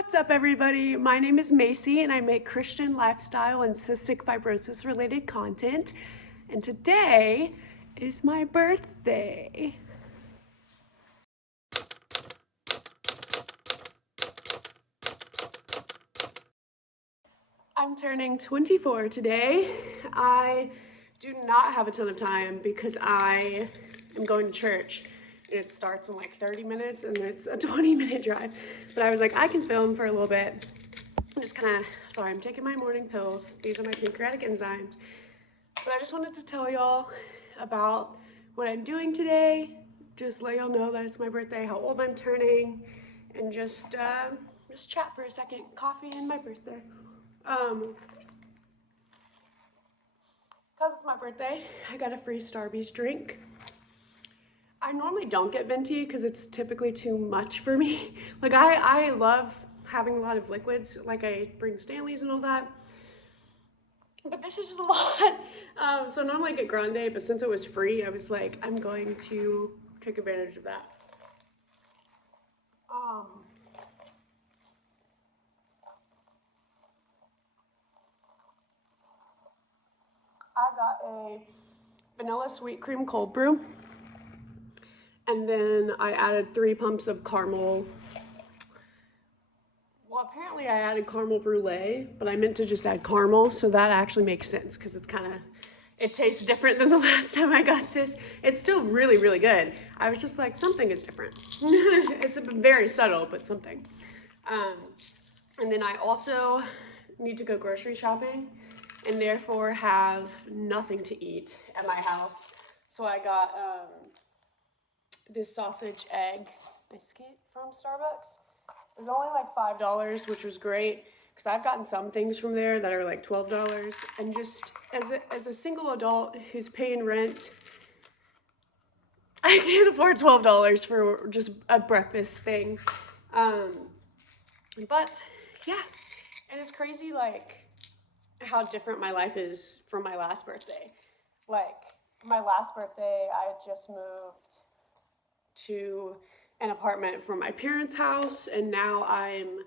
What's up, everybody? My name is Macy, and I make Christian lifestyle and cystic fibrosis related content. And today is my birthday. I'm turning 24 today. I do not have a ton of time because I am going to church. It starts in like 30 minutes and it's a 20-minute drive. But I was like, I can film for a little bit. I'm just kind of, sorry, I'm taking my morning pills. These are my pancreatic enzymes. But I just wanted to tell y'all about what I'm doing today. Just let y'all know that it's my birthday, how old I'm turning, and just chat for a second. Coffee and my birthday. Because it's my birthday, I got a free Starbucks drink. I normally don't get venti because it's typically too much for me. Like I love having a lot of liquids, like I bring Stanleys and all that. But this is just a lot. So normally I get grande, but since it was free, I was like, I'm going to take advantage of that. I got a vanilla sweet cream cold brew, and then I added 3 pumps of caramel. Well, apparently I added caramel brulee, but I meant to just add caramel, so that actually makes sense because it tastes different than the last time I got this. It's still really, really good. I was just like, something is different. It's very subtle, but something. And then I also need to go grocery shopping and therefore have nothing to eat at my house. So I got this sausage egg biscuit from Starbucks. It was only like $5, which was great because I've gotten some things from there that are like $12. And just as a single adult who's paying rent, I can't afford $12 for just a breakfast thing. But yeah, and it's crazy like how different my life is from my last birthday. Like my last birthday, I had just moved to an apartment from my parents' house, and now I'm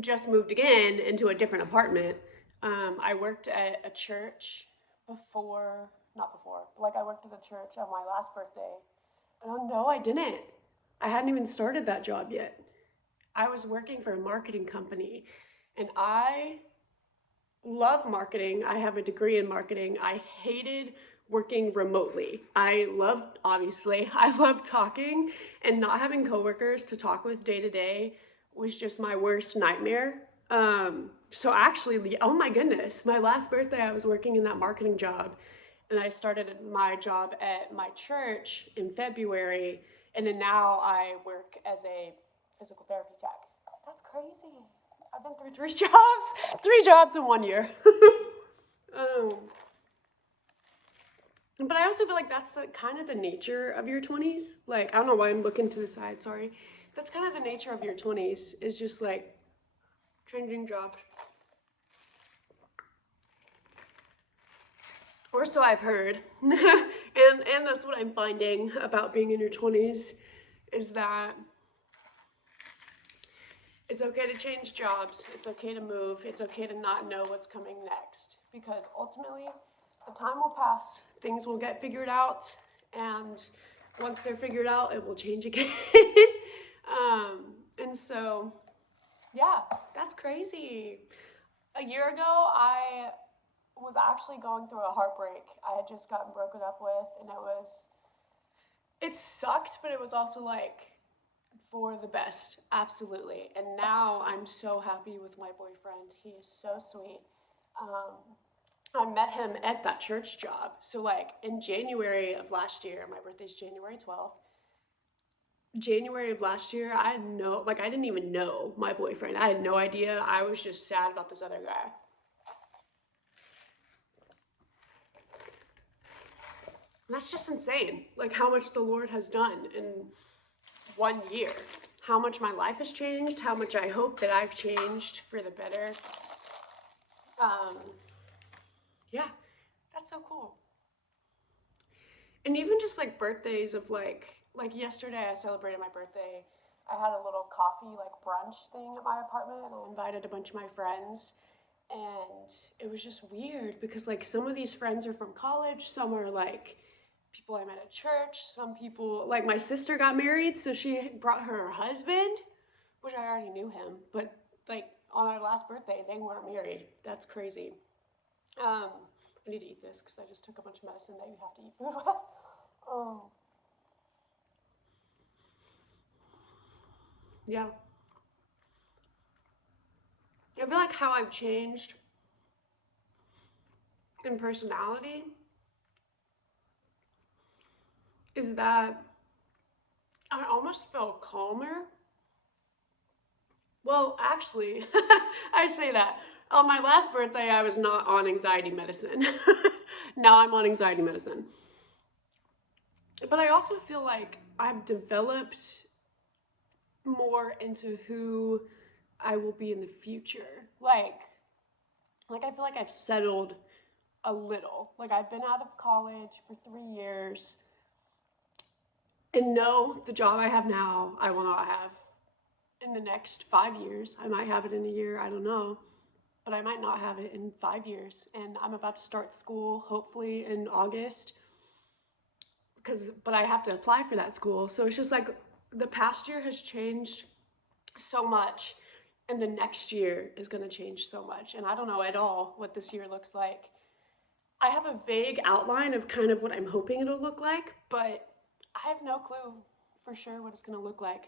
just moved again into a different apartment. I worked at a church not before, but like I worked at a church on my last birthday. Oh no, I didn't. I hadn't even started that job yet. I was working for a marketing company, and I love marketing. I have a degree in marketing. I hated working remotely. I loved talking, and not having coworkers to talk with day to day was just my worst nightmare. So actually, oh my goodness, my last birthday I was working in that marketing job, and I started my job at my church in February, and then now I work as a physical therapy tech. That's crazy. I've been through 3 jobs in 1 year. um, but I also feel like that's kind of the nature of your 20s. Like, I don't know why I'm looking to the side, sorry. That's kind of the nature of your 20s, is just like changing jobs. Or so I've heard. and that's what I'm finding about being in your 20s, is that it's okay to change jobs, it's okay to move, it's okay to not know what's coming next. Because ultimately, the time will pass, things will get figured out, and once they're figured out, it will change again. And so, yeah, that's crazy. A year ago, I was actually going through a heartbreak. I had just gotten broken up with, and it sucked, but it was also like, for the best, absolutely. And now I'm so happy with my boyfriend. He is so sweet. I met him at that church job. So like in January of last year, my birthday's January 12th. January of last year, I didn't even know my boyfriend. I had no idea. I was just sad about this other guy. And that's just insane. Like how much the Lord has done in 1 year. How much my life has changed, how much I hope that I've changed for the better. Yeah, that's so cool. And even just like birthdays of like yesterday I celebrated my birthday I had a little coffee like brunch thing at my apartment, and I invited a bunch of my friends. And it was just weird because like some of these friends are from college, some are like people I met at church, some people like my sister got married, so she brought her husband, which I already knew him, but like on our last birthday they weren't married. That's crazy. Um, I need to eat this because I just took a bunch of medicine that you have to eat food with. Um, yeah. I feel like how I've changed in personality is that I almost feel calmer. Well, actually, I'd say that. On my last birthday, I was not on anxiety medicine. Now I'm on anxiety medicine. But I also feel like I've developed more into who I will be in the future. Like I feel like I've settled a little. Like I've been out of college for 3 years, and no, the job I have now, I will not have in the next 5 years. I might have it in a year, I don't know, but I might not have it in 5 years. And I'm about to start school, hopefully in August, but I have to apply for that school. So it's just like the past year has changed so much, and the next year is going to change so much. And I don't know at all what this year looks like. I have a vague outline of kind of what I'm hoping it'll look like, but I have no clue for sure what it's going to look like.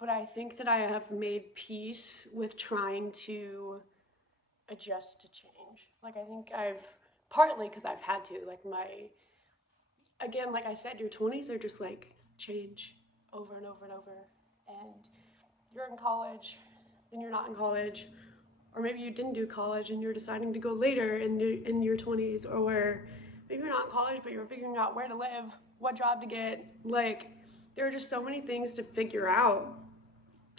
But I think that I have made peace with trying to adjust to change. Like I think I've partly because I've had to, like again, like I said, your 20s are just like change over and over and over. And you're in college, then you're not in college, or maybe you didn't do college and you're deciding to go later in your 20s, or maybe you're not in college but you're figuring out where to live, what job to get. Like there are just so many things to figure out,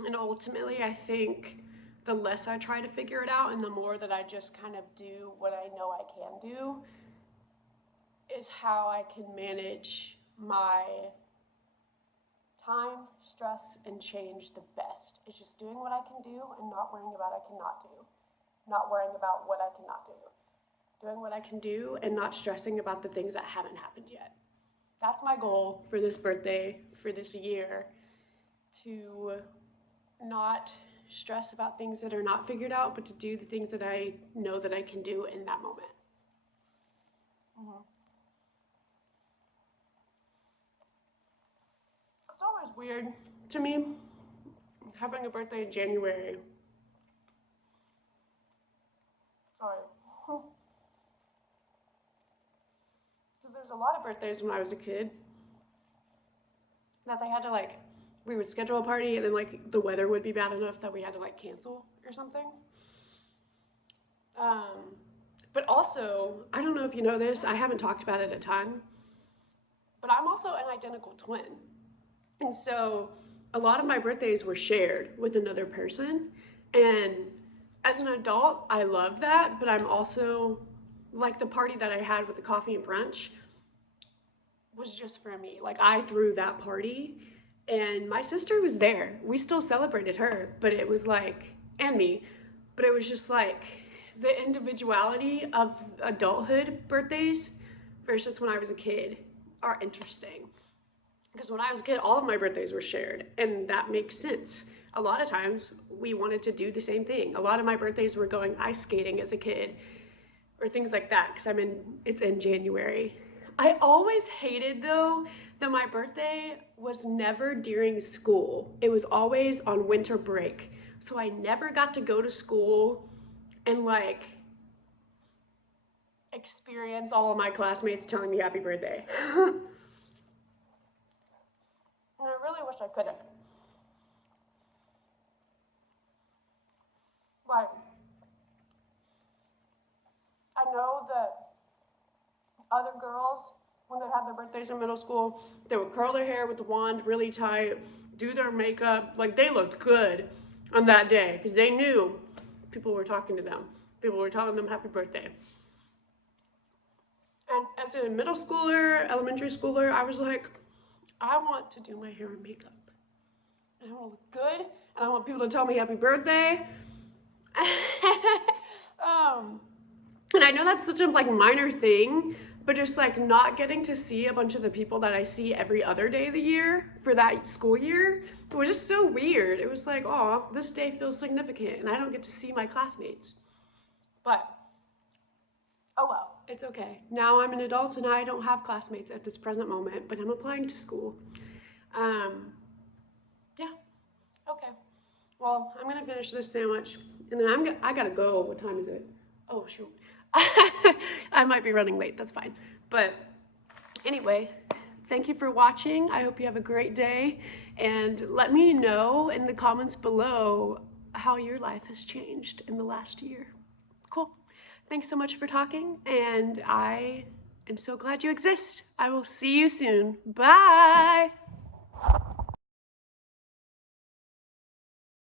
and ultimately I think the less I try to figure it out and the more that I just kind of do what I know I can do is how I can manage my time, stress, and change the best. It's just doing what I can do and not worrying about what I cannot do. Not worrying about what I cannot do. Doing what I can do and not stressing about the things that haven't happened yet. That's my goal for this birthday, for this year, to not stress about things that are not figured out, but to do the things that I know that I can do in that moment. Mm-hmm. It's always weird to me having a birthday in January. Sorry. Because there's a lot of birthdays when I was a kid that they had to like, we would schedule a party and then like the weather would be bad enough that we had to like cancel or something. Um, but also, I don't know if you know this, I haven't talked about it a ton, but I'm also an identical twin. And so a lot of my birthdays were shared with another person. And as an adult, I love that, but I'm also like the party that I had with the coffee and brunch was just for me. Like I threw that party and my sister was there. We still celebrated her, but it was like, and me, but it was just like the individuality of adulthood birthdays versus when I was a kid are interesting. Because when I was a kid, all of my birthdays were shared, and that makes sense. A lot of times we wanted to do the same thing. A lot of my birthdays were going ice skating as a kid or things like that because it's in January. I always hated though that my birthday was never during school. It was always on winter break. So I never got to go to school and like experience all of my classmates telling me happy birthday. And I really wish I could have. Like, I know that other girls, when they had their birthdays in middle school, they would curl their hair with a wand really tight, do their makeup, like they looked good on that day because they knew people were talking to them. People were telling them happy birthday. And as a middle schooler, elementary schooler, I was like, I want to do my hair and makeup. and I want to look good, and I want people to tell me happy birthday. And I know that's such a like minor thing, but just like not getting to see a bunch of the people that I see every other day of the year for that school year, it was just so weird. It was like, oh, this day feels significant and I don't get to see my classmates. But, oh well, it's okay. Now I'm an adult and I don't have classmates at this present moment, but I'm applying to school. Yeah, okay. Well, I'm gonna finish this sandwich and then I gotta go. What time is it? Oh, shoot. I might be running late, that's fine. But anyway, thank you for watching. I hope you have a great day, and let me know in the comments below how your life has changed in the last year. Cool. Thanks so much for talking, and I am so glad you exist. I will see you soon. Bye.